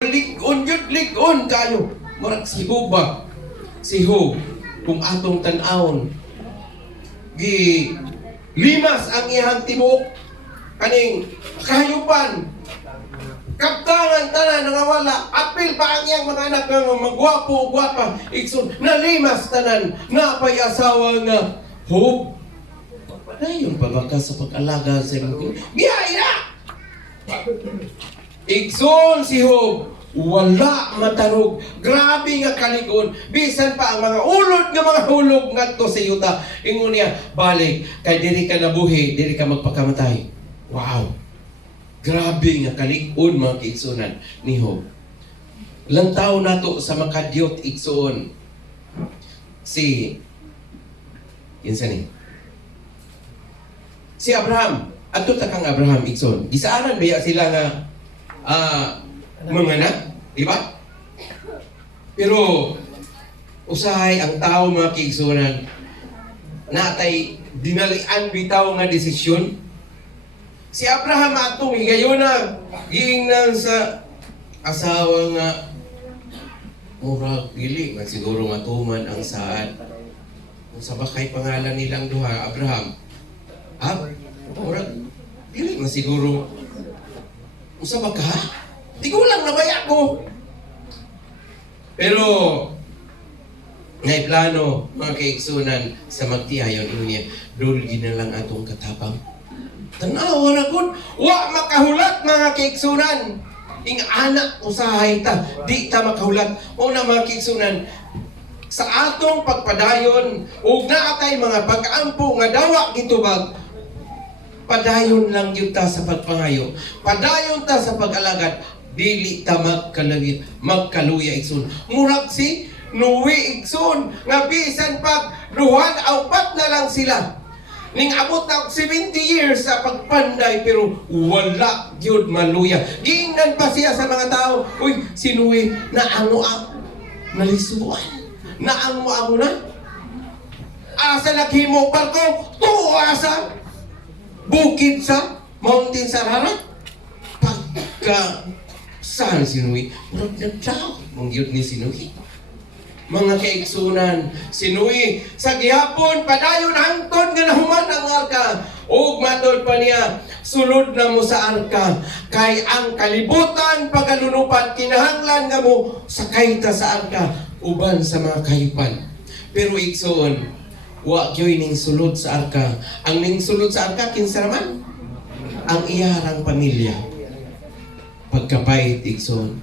Ligon yun, ligon kayo. Marag si Hub ba? Si Hub, kung atong tan-awon, limas ang iyang tibuok, kaning kahayupan, kaptangan tanan nangawala, apil pa ang iyang mga anak nga magwapo, gwapa, ikson, nalimas tanan, napay asawa nga, Hub, padayon pa ba ka sa pag-alaga sa iyong biyaya? Ikson si Hub, wala matarog, grabe nga kaligon, bisan pa ang mga ulod nga mga hulog ngadto sa yuta, ingon niya, balik, kay diri ka nabuhi, diri ka magpakamatay. Wow! Grabe nga kaligon mga kiigsunan ni Hub. Ilang taon nato sa makadyot igsuon. Kinsa ni? Si Abraham. Ato ta kang Abraham igsuon. Gisaanan baya sila nga mga anak, di ba? Pero usahay ang tao mga kiigsunan natay dinalian bitaw nga desisyon. Si Abraham atong higayuna giingnan sa asawa nga murag dili man siguro matuman ang saad. Kung sa bakay pangalan nilang duha, Abraham. Murag dili man siguro usa ba ka? Di ko lang nabaya ko. Pero ngay plano mga kaigsunan sa magtihayon niya, dulgi na lang atong katapang. Tanaw na kun, wa makahulat mga kaigsunan. Ing anak usahay ta, di ta makahulat. Una mga kaigsunan, sa atong pagpadayon ug naatay mga pag-ampo nga dawa gitubag, padayon lang yun ta sa pagpangayo. Padayon ta sa pag-alagad. Dili ta magkaluya igsoon. Murag si Noe igsoon. Nga bisan pag duhan aupat na lang sila. Ning abot na 70 years sa pagpanday pero wala gyud maluya. Giingnan pa siya sa mga tao. Uy, si Noe naango ang nalisuan. Naango na. Asa naghimo barko? Tuwa sa bukid sa mountain sa Harara. Pagka saan si Noe? Murag nagtao. Mangyod ni si Noe. Mga kaigsunan, si Noe sa gihapon padayon hangtod nga nahuman ang arka. Ug matod pa niya, sulod na mo sa arka kay ang kalibutan pagalunupan kinahanglan nga mo sakay ta sa arka uban sa mga kayupan. Pero igsoon, wa gyoy ning sulod sa arka. Ang ning sulod sa arka kinsa naman? Ang iyarang pamilya. Pagkapait igsoon.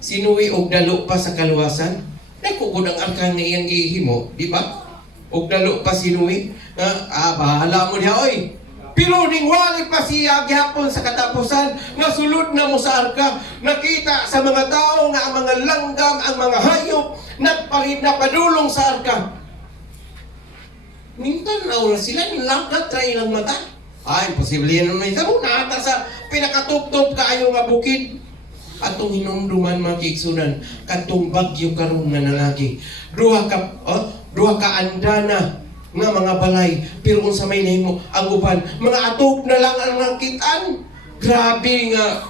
Si Noe og dalo pa sa kaluwasan. Nagkugod ang arka nga iyang gihimo, di ba? Og dalo pa si Noe. Bahala mo niya, oy. Pero ning wali pa siya gihapon sa katapusan, nasulod na mo sa arka. Nakita sa mga tao nga ang mga langgam, ang mga hayop, napadulong sa arka. Mintan na sila, nilagat na ilang mata. Ay, posible yan naman ito. Naata sa pinakatuptop kaayo nga bukid. Atong hinumduman mga kiigsunan, katong bagyo karon nga nalagi. Duha ka andana nga mga balay, pero kung sa may nahimo, ang uban, mga atop na lang ang nakitaan. Grabe nga,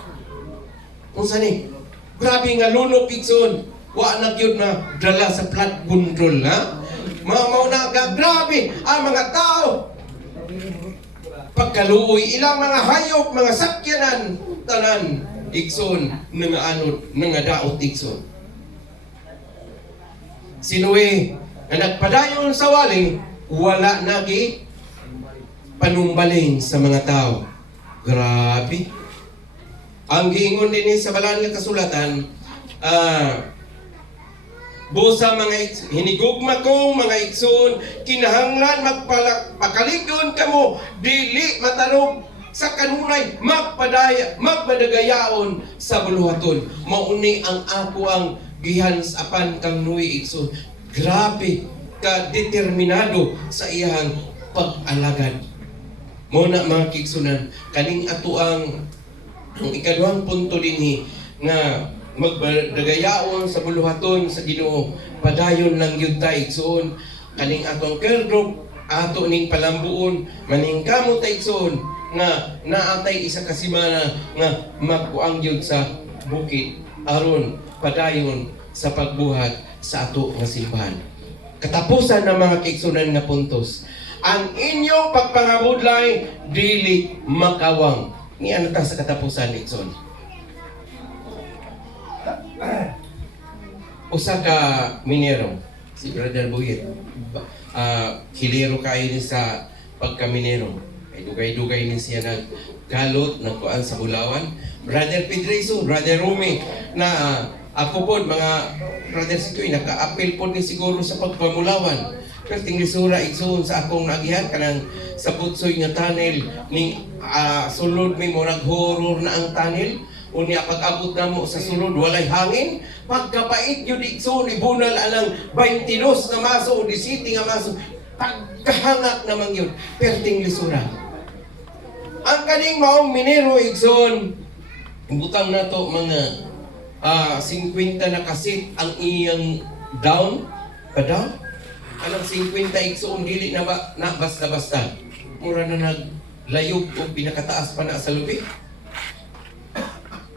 kung saan grabe nga lunok igsoon. Wa na gyud na dala sa flood control, ha? Mauna ka, grabe ang mga tao. Pagkaluoy, ilang mga hayop, mga sakyanan, tanan, igsoon, nga anod, nga daot igsoon. Si Noe, na nagpadayon sa wali, wala nagi panumbaling sa mga tao. Grabe. Ang giingon din sa balaan nga kasulatan, busa mga hinigugma ko, mga igsoon, kinahanglan magpakaligon kamo, dili matarog sa kanunay magpadagayaon sa buluhaton. Mauni ang ako ang gihans apan kang Noe igsoon. Grabe ka determinado sa iyang pag-alagad. Muna mga kiigsunan, kaning ato ang ikaduhang punto dinhi nga magpadagayaon sa buluhaton sa Ginoo. Padayon lang yun ta igsoon. Kaning atong kerdrop, ato ning palambuon, maningkamot ta igsoon nga naatay isa ka semana nga magkuang yun sa bukid aron padayon sa pagbuhat sa ato nga simbahan. Katapusan ng mga kaigsunan nga puntos, ang inyong pagpangabudlay dili makawang. Ni ano ta sa katapusan, igsoon? Usa ka minero, si Brother Buyet, hilero kayo ni sa pagkaminero. Ay dugay-dugay ni siya naggalot, nagkuan sa Bulawan. Brother Pedreso, Brother Rumi, na ako po, mga brother Sikoy, naka-appeal po ni siguro sa pagpamulawan. Pero tinglisura, igsoon sa akong nagihan, kanang sa putsoy nga tunnel, ni sulod may mo, nag-horror na ang tunnel. Unya pag-abot na mo sa sulod, walay hangin. Pagkapait yun, igsoon, ibunal alang 22 na maso, o 17 nga maso. Pagkahangak naman yun, pero tinglisura. Ang kaning maong minero, igsoon, butang na to mga 50 na kasit ang iyang down, pa-down. Anong 50 igsoon dili na ba na basta-basta. Mura na naglayog o pinakataas pa na sa lubi.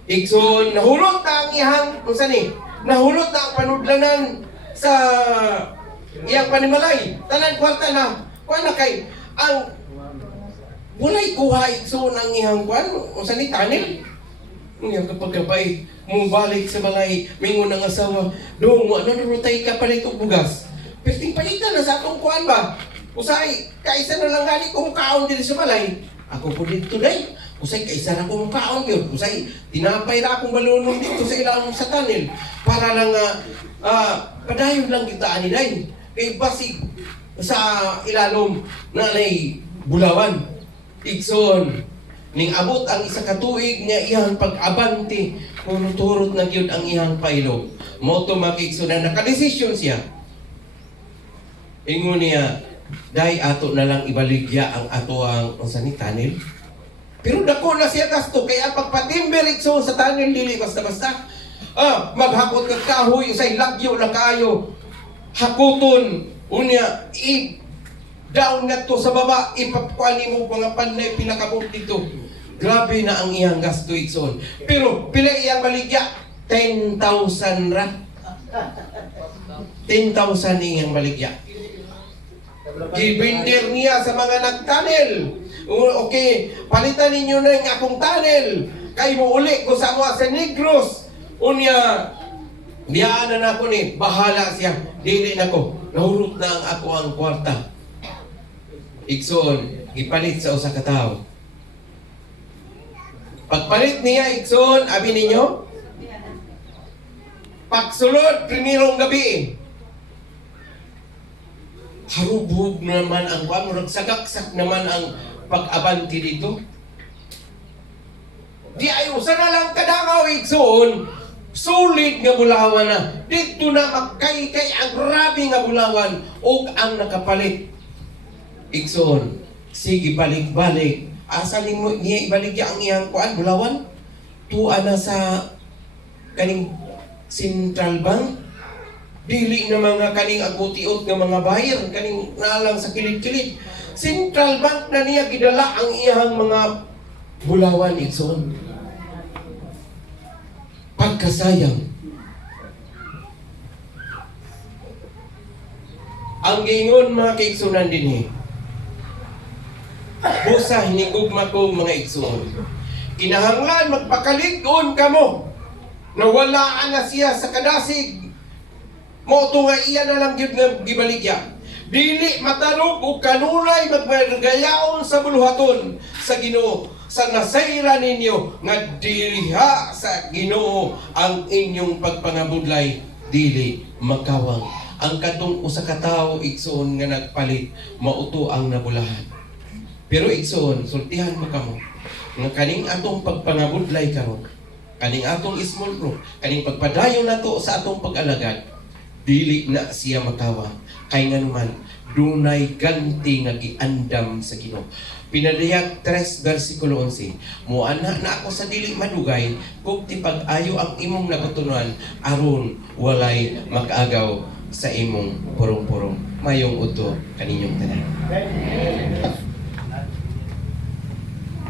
Igsoon nahulot na ang iyang unsa ni? Nahulot na ang panudlanan sa iyang panimalay. Tanan kwarta na. Kuan na kay ang walay kuha igsoon ang iyang kuan unsa ni tunnel. Ngayon kapag kabay, mubalik sa balay, mingon ng asawa, dong, ano narutay ka palit o bugas? Pero palitan na sa atong kuhan ba? Usay, kaisa na lang gali kung kaon din sa balay. Ako po dito day, usay kaisa na kung kaon yun. Usay, tinapay na akong balunong dito sa ilang sa tunnel. Para lang, padayon lang kita aniday. Kay basig sa ilalom na na'y Bulawan. Igsoon. Ning abot ang isa ka tuig niya iyang pag-abanti, turot na gyud ang iyang pailog. Moto makigsunan nakadesisyon siya. Ingon niya, dai ato na lang ibaligya ang ato ang ni tunnel. Pero dako na siya gasto kaya pagpatimber igsoon sa tunnel dili basta-basta. Maghakot ka kahoy usay lagyo na kayo. Hakuton unya down nga to sa baba, ipapuani mo mga panay pinakabot dito. Grabe na ang iyang gasto igsoon. Pero pila iyang baligya? 10,000 ra. 10,000 iyang baligya. Gibinder niya sa mga nagtunnel. Okay, palitan ninyo na yung akong tunnel. Kay mo uli ko sa mga sa Negros. Unya, biyaan na ako ni, bahala siya. Dili na ko. Nahurot na ang ako ang kwarta. Igsoon, ipalit sa usa ka tawo. Pagpalit niya igsoon, abi ninyo, pagsulod, primerong gabi, harubog naman ang murag sagaksak naman ang pag-abanti dito. Di ay usa na lang kadangaw igsoon, solid nga Bulawan na. Dito na magkay-kay ang grabe nga Bulawan o ang nakapalit. Igsoon, sige balik-balik. Asa niya ibaligya ang iyang kuan, Bulawan? Tuwa na sa kaning Central Bank. Dili na mga kaning agutiot nga mga buyer, kaning nalang sa kilid-kilid. Central Bank na niya gidala ang iyang mga Bulawan, igsoon. Pagkasayang. Ang gingon mga kaigsunan din busa hinigugma ko mga igsoon. Kinahanglan magpakalig-on kamo. Nawalaan na siya sa kadasig. Moto nga iya na lang gyud nga gibaligya. Dili matarog og kanunay magmagayaon sa buluhaton sa Ginoo. Sa nasayra ninyo nga diliha sa Ginoo ang inyong pagpangabudlay dili makawang. Ang katong usa ka tawo igsoon nga nagpalit mauto ang nabulahan. Pero igsoon, sultihan mo kamo nga kaning atong pagpangabudlay karon, kaning atong small group, kaning pagpadayon nato sa atong pag-alagad, dili na siya makawang. Kay nga naman, dunay ganti nga giandam sa Ginoo. Pinadayag 3 versikulo 11, muana na ako sa dili madugay kung ti pag-ayo ang imong nagutunan aron walay makaagaw sa imong purong-purong mayong uto kaninyong tanan.